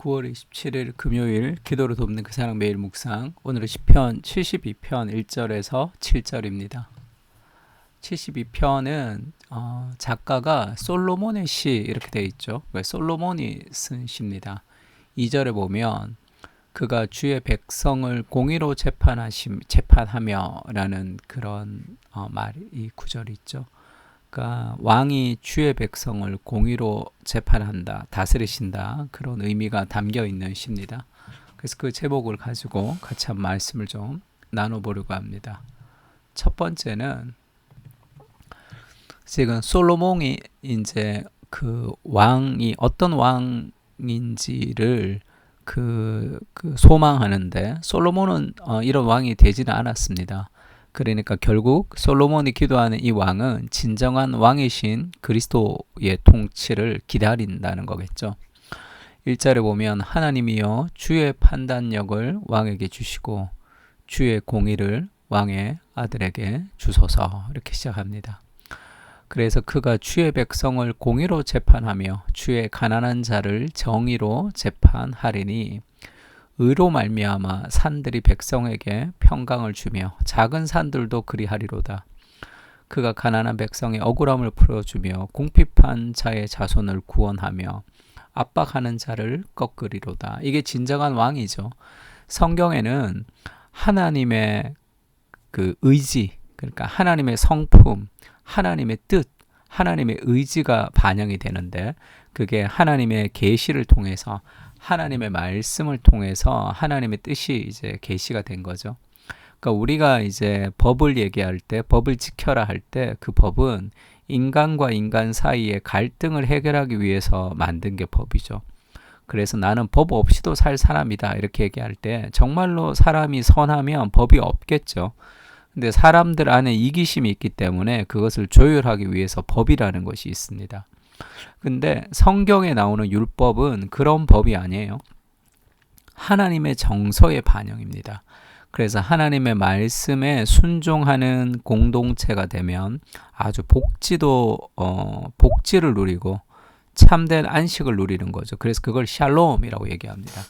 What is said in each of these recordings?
9월 27일 금요일 기도로 돕는 그 사랑 매일 묵상. 오늘은 시편 72편 1절에서 7절입니다. 72편은 작가가 솔로몬의 시 이렇게 되어 있죠. 솔로몬이 쓴 시입니다. 2절에 보면 그가 주의 백성을 공의로 재판하며 라는 그런 이 구절이 있죠. 그러니까 왕이 주의 백성을 공의로 재판한다, 다스리신다, 그런 의미가 담겨 있는 시입니다. 그래서 그 제목을 가지고 같이 한 말씀을 좀 나눠보려고 합니다. 첫 번째는 지금 솔로몬이 이제 그 왕이 어떤 왕인지를 소망하는데 솔로몬은 이런 왕이 되지는 않았습니다. 그러니까 결국 솔로몬이 기도하는 이 왕은 진정한 왕이신 그리스도의 통치를 기다린다는 거겠죠. 1절에 보면 하나님이여 주의 판단력을 왕에게 주시고 주의 공의를 왕의 아들에게 주소서, 이렇게 시작합니다. 그래서 그가 주의 백성을 공의로 재판하며 주의 가난한 자를 정의로 재판하리니 의로 말미암아 산들이 백성에게 평강을 주며 작은 산들도 그리하리로다. 그가 가난한 백성의 억울함을 풀어주며 궁핍한 자의 자손을 구원하며 압박하는 자를 꺾으리로다. 이게 진정한 왕이죠. 성경에는 하나님의 그 의지, 그러니까 하나님의 성품, 하나님의 뜻, 하나님의 의지가 반영이 되는데, 그게 하나님의 계시를 통해서, 하나님의 말씀을 통해서 하나님의 뜻이 이제 계시가 된 거죠. 그러니까 우리가 이제 법을 얘기할 때, 법을 지켜라 할 때, 그 법은 인간과 인간 사이의 갈등을 해결하기 위해서 만든 게 법이죠. 그래서 나는 법 없이도 살 사람이다, 이렇게 얘기할 때 정말로 사람이 선하면 법이 없겠죠. 근데 사람들 안에 이기심이 있기 때문에 그것을 조율하기 위해서 법이라는 것이 있습니다. 근데 성경에 나오는 율법은 그런 법이 아니에요. 하나님의 정서의 반영입니다. 그래서 하나님의 말씀에 순종하는 공동체가 되면 아주 복지를 누리고 참된 안식을 누리는 거죠. 그래서 그걸 샬롬이라고 얘기합니다.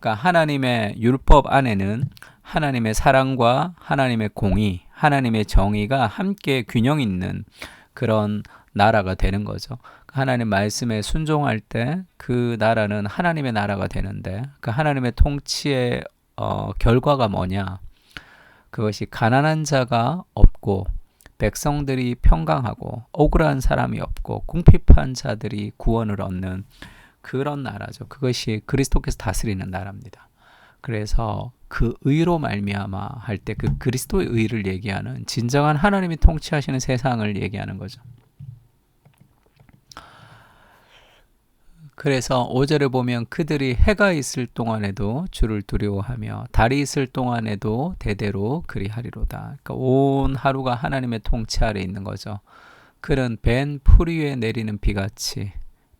그러니까 하나님의 율법 안에는 하나님의 사랑과 하나님의 공의, 하나님의 정의가 함께 균형 있는 그런 나라가 되는 거죠. 하나님 말씀에 순종할 때 그 나라는 하나님의 나라가 되는데, 그 하나님의 통치의 결과가 뭐냐? 그것이 가난한 자가 없고 백성들이 평강하고 억울한 사람이 없고 궁핍한 자들이 구원을 얻는 그런 나라죠. 그것이 그리스도께서 다스리는 나라입니다. 그래서 그 의로 말미암아 할 때 그 그리스도의 의를 얘기하는, 진정한 하나님이 통치하시는 세상을 얘기하는 거죠. 그래서 5절에 보면 그들이 해가 있을 동안에도 주를 두려워하며 달이 있을 동안에도 대대로 그리하리로다. 그러니까 온 하루가 하나님의 통치 아래 있는 거죠. 그는 벤 풀 위에 내리는 비같이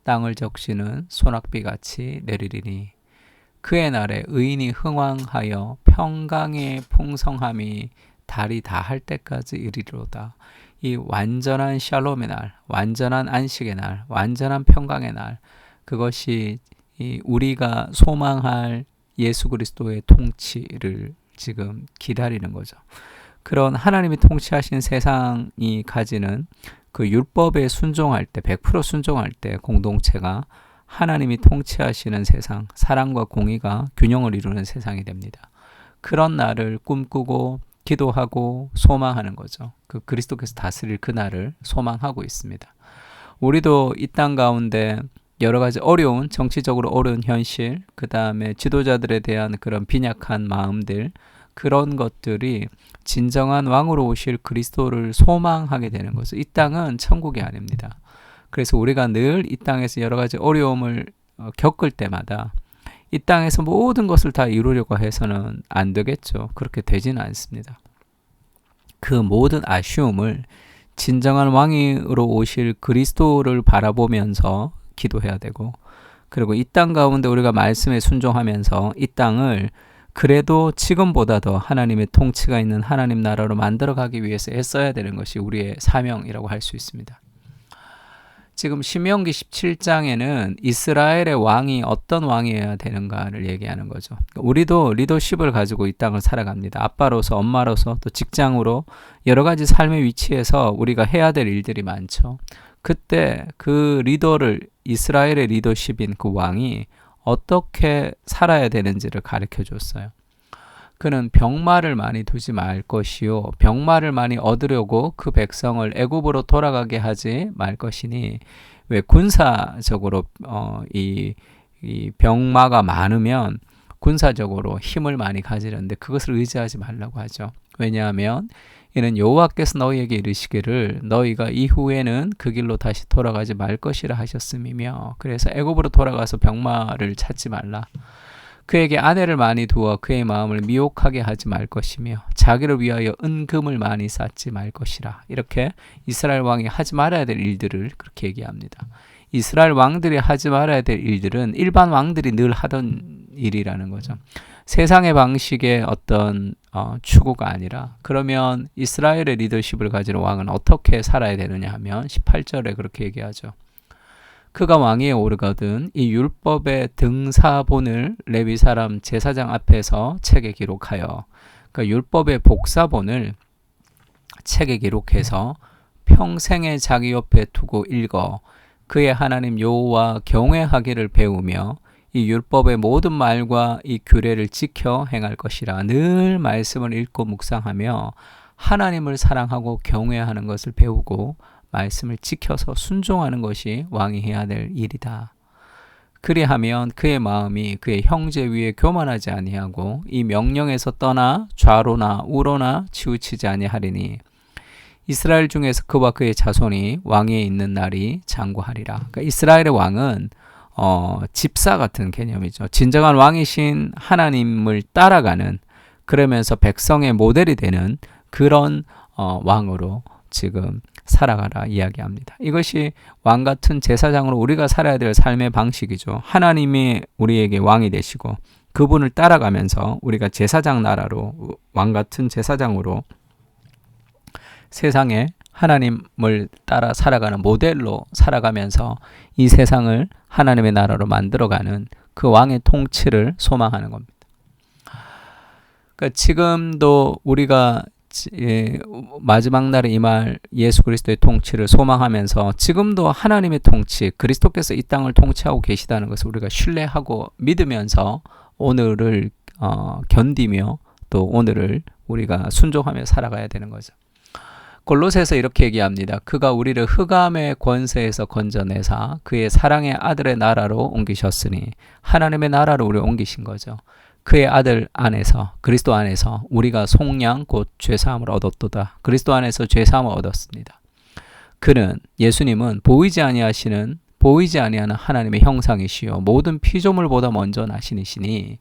땅을 적시는 소낙비같이 내리리니 그의 날에 의인이 흥왕하여 평강의 풍성함이 달이 다할 때까지 이르리로다. 이 완전한 샬롬의 날, 완전한 안식의 날, 완전한 평강의 날, 그것이 우리가 소망할 예수 그리스도의 통치를 지금 기다리는 거죠. 그런 하나님이 통치하신 세상이 가지는 그 율법에 순종할 때, 100% 순종할 때 공동체가 하나님이 통치하시는 세상, 사랑과 공의가 균형을 이루는 세상이 됩니다. 그런 날을 꿈꾸고 기도하고 소망하는 거죠. 그 그리스도께서 다스릴 그 날을 소망하고 있습니다. 우리도 이 땅 가운데 여러 가지 어려운, 정치적으로 어려운 현실, 그 다음에 지도자들에 대한 그런 빈약한 마음들, 그런 것들이 진정한 왕으로 오실 그리스도를 소망하게 되는 거죠. 이 땅은 천국이 아닙니다. 그래서 우리가 늘 이 땅에서 여러 가지 어려움을 겪을 때마다 이 땅에서 모든 것을 다 이루려고 해서는 안 되겠죠. 그렇게 되지는 않습니다. 그 모든 아쉬움을 진정한 왕으로 오실 그리스도를 바라보면서 기도해야 되고, 그리고 이 땅 가운데 우리가 말씀에 순종하면서 이 땅을 그래도 지금보다 더 하나님의 통치가 있는 하나님 나라로 만들어가기 위해서 애써야 되는 것이 우리의 사명이라고 할 수 있습니다. 지금 신명기 17장에는 이스라엘의 왕이 어떤 왕이어야 되는가를 얘기하는 거죠. 우리도 리더십을 가지고 이 땅을 살아갑니다. 아빠로서, 엄마로서, 또 직장으로 여러 가지 삶의 위치에서 우리가 해야 될 일들이 많죠. 그때 그 리더를, 이스라엘의 리더십인 그 왕이 어떻게 살아야 되는지를 가르쳐 줬어요. 그는 병마를 많이 두지 말 것이요, 병마를 많이 얻으려고 그 백성을 애굽으로 돌아가게 하지 말 것이니, 왜 군사적으로 이 병마가 많으면 군사적으로 힘을 많이 가지는데 그것을 의지하지 말라고 하죠. 왜냐하면 이는 여호와께서 너희에게 이르시기를 너희가 이후에는 그 길로 다시 돌아가지 말 것이라 하셨음이며, 그래서 애굽으로 돌아가서 병마를 찾지 말라. 그에게 아내를 많이 두어 그의 마음을 미혹하게 하지 말 것이며 자기를 위하여 은금을 많이 쌓지 말 것이라. 이렇게 이스라엘 왕이 하지 말아야 될 일들을 그렇게 얘기합니다. 이스라엘 왕들이 하지 말아야 될 일들은 일반 왕들이 늘 하던 일이라는 거죠. 세상의 방식의 어떤 추구가 아니라, 그러면 이스라엘의 리더십을 가진 왕은 어떻게 살아야 되느냐 하면 18절에 그렇게 얘기하죠. 그가 왕위에 오르거든 이 율법의 등사본을 레위 사람 제사장 앞에서 책에 기록하여, 그러니까 율법의 복사본을 책에 기록해서 평생에 자기 옆에 두고 읽어 그의 하나님 여호와 경외하기를 배우며 이 율법의 모든 말과 이 규례를 지켜 행할 것이라. 늘 말씀을 읽고 묵상하며 하나님을 사랑하고 경외하는 것을 배우고 말씀을 지켜서 순종하는 것이 왕이 해야 될 일이다. 그리하면 그의 마음이 그의 형제 위에 교만하지 아니하고 이 명령에서 떠나 좌로나 우로나 치우치지 아니하리니 이스라엘 중에서 그와 그의 자손이 왕위에 있는 날이 장구하리라. 그러니까 이스라엘의 왕은 집사 같은 개념이죠. 진정한 왕이신 하나님을 따라가는, 그러면서 백성의 모델이 되는 그런 왕으로 지금 살아가라 이야기합니다. 이것이 왕 같은 제사장으로 우리가 살아야 될 삶의 방식이죠. 하나님이 우리에게 왕이 되시고 그분을 따라가면서 우리가 제사장 나라로, 왕 같은 제사장으로 세상에 하나님을 따라 살아가는 모델로 살아가면서 이 세상을 하나님의 나라로 만들어가는 그 왕의 통치를 소망하는 겁니다. 그러니까 지금도 우리가 마지막 날에 임할 예수 그리스도의 통치를 소망하면서 지금도 하나님의 통치, 그리스도께서 이 땅을 통치하고 계시다는 것을 우리가 신뢰하고 믿으면서 오늘을 견디며 또 오늘을 우리가 순종하며 살아가야 되는 거죠. 골로새서 이렇게 얘기합니다. 그가 우리를 흑암의 권세에서 건져내사 그의 사랑의 아들의 나라로 옮기셨으니, 하나님의 나라로 우리를 옮기신 거죠. 그의 아들 안에서, 그리스도 안에서 우리가 속량 곧 죄사함을 얻었도다. 그리스도 안에서 죄사함을 얻었습니다. 그는, 예수님은 보이지 아니하는 하나님의 형상이시요 모든 피조물보다 먼저 나시니시니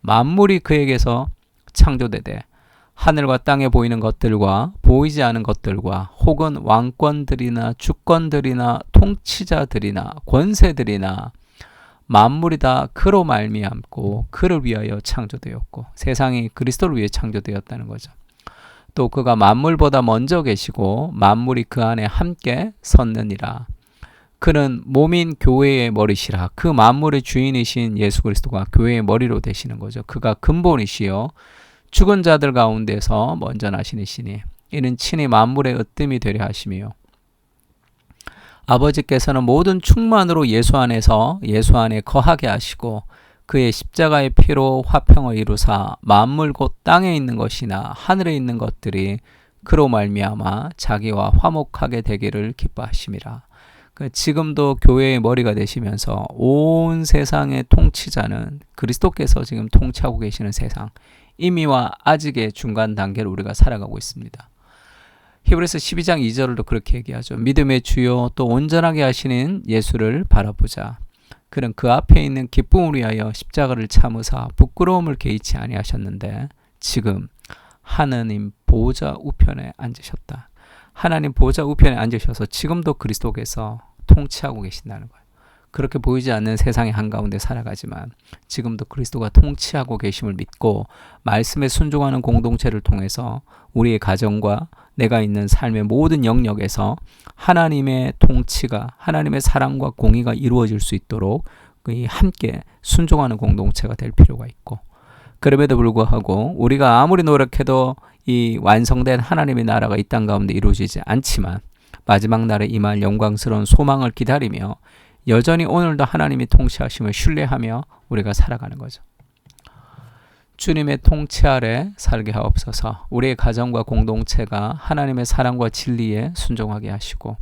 만물이 그에게서 창조되되 하늘과 땅에 보이는 것들과 보이지 않은 것들과 혹은 왕권들이나 주권들이나 통치자들이나 권세들이나 만물이 다 그로 말미암고 그를 위하여 창조되었고, 세상이 그리스도를 위해 창조되었다는 거죠. 또 그가 만물보다 먼저 계시고 만물이 그 안에 함께 섰느니라. 그는 몸인 교회의 머리시라. 그 만물의 주인이신 예수 그리스도가 교회의 머리로 되시는 거죠. 그가 근본이시요 죽은 자들 가운데서 먼저 나시니시니 이는 친히 만물의 으뜸이 되려 하시며, 아버지께서는 모든 충만으로 예수 안에 거하게 하시고 그의 십자가의 피로 화평을 이루사 만물 곧 땅에 있는 것이나 하늘에 있는 것들이 그로 말미암아 자기와 화목하게 되기를 기뻐하심이라. 지금도 교회의 머리가 되시면서 온 세상의 통치자는 그리스도께서 지금 통치하고 계시는 세상, 이미와 아직의 중간 단계를 우리가 살아가고 있습니다. 히브리서 12장 2절도 그렇게 얘기하죠. 믿음의 주요 또 온전하게 하시는 예수를 바라보자. 그는 그 앞에 있는 기쁨을 위하여 십자가를 참으사 부끄러움을 개의치 아니하셨는데 지금 하나님 보좌 우편에 앉으셨다. 하나님 보좌 우편에 앉으셔서 지금도 그리스도께서 통치하고 계신다는 거예요. 그렇게 보이지 않는 세상의 한가운데 살아가지만 지금도 그리스도가 통치하고 계심을 믿고 말씀에 순종하는 공동체를 통해서 우리의 가정과 내가 있는 삶의 모든 영역에서 하나님의 통치가, 하나님의 사랑과 공의가 이루어질 수 있도록 함께 순종하는 공동체가 될 필요가 있고, 그럼에도 불구하고 우리가 아무리 노력해도 이 완성된 하나님의 나라가 이 땅 가운데 이루어지지 않지만 마지막 날에 임할 영광스러운 소망을 기다리며 여전히 오늘도 하나님이 통치하심을 신뢰하며 우리가 살아가는 거죠. 주님의 통치 아래 살게 하옵소서. 우리의 가정과 공동체가 하나님의 사랑과 진리에 순종하게 하시고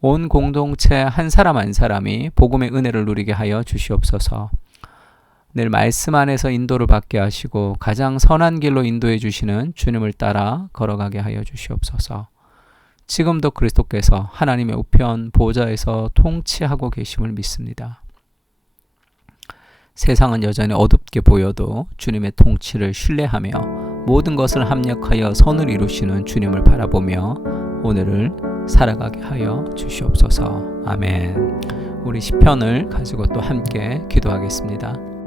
온 공동체 한 사람 한 사람이 복음의 은혜를 누리게 하여 주시옵소서. 늘 말씀 안에서 인도를 받게 하시고 가장 선한 길로 인도해 주시는 주님을 따라 걸어가게 하여 주시옵소서. 지금도 그리스도께서 하나님의 우편 보좌에서 통치하고 계심을 믿습니다. 세상은 여전히 어둡게 보여도 주님의 통치를 신뢰하며 모든 것을 합력하여 선을 이루시는 주님을 바라보며 오늘을 살아가게 하여 주시옵소서. 아멘. 우리 시편을 가지고 또 함께 기도하겠습니다.